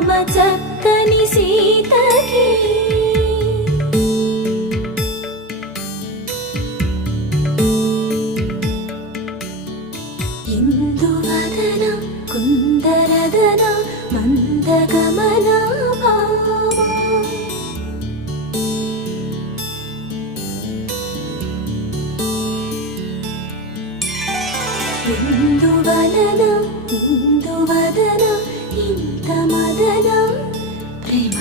రామ చక్కని సీతకి ఇందువదన కుందరదన మందగమన ఇందువలన ఇందువదన ఇంత మదన ప్రేమ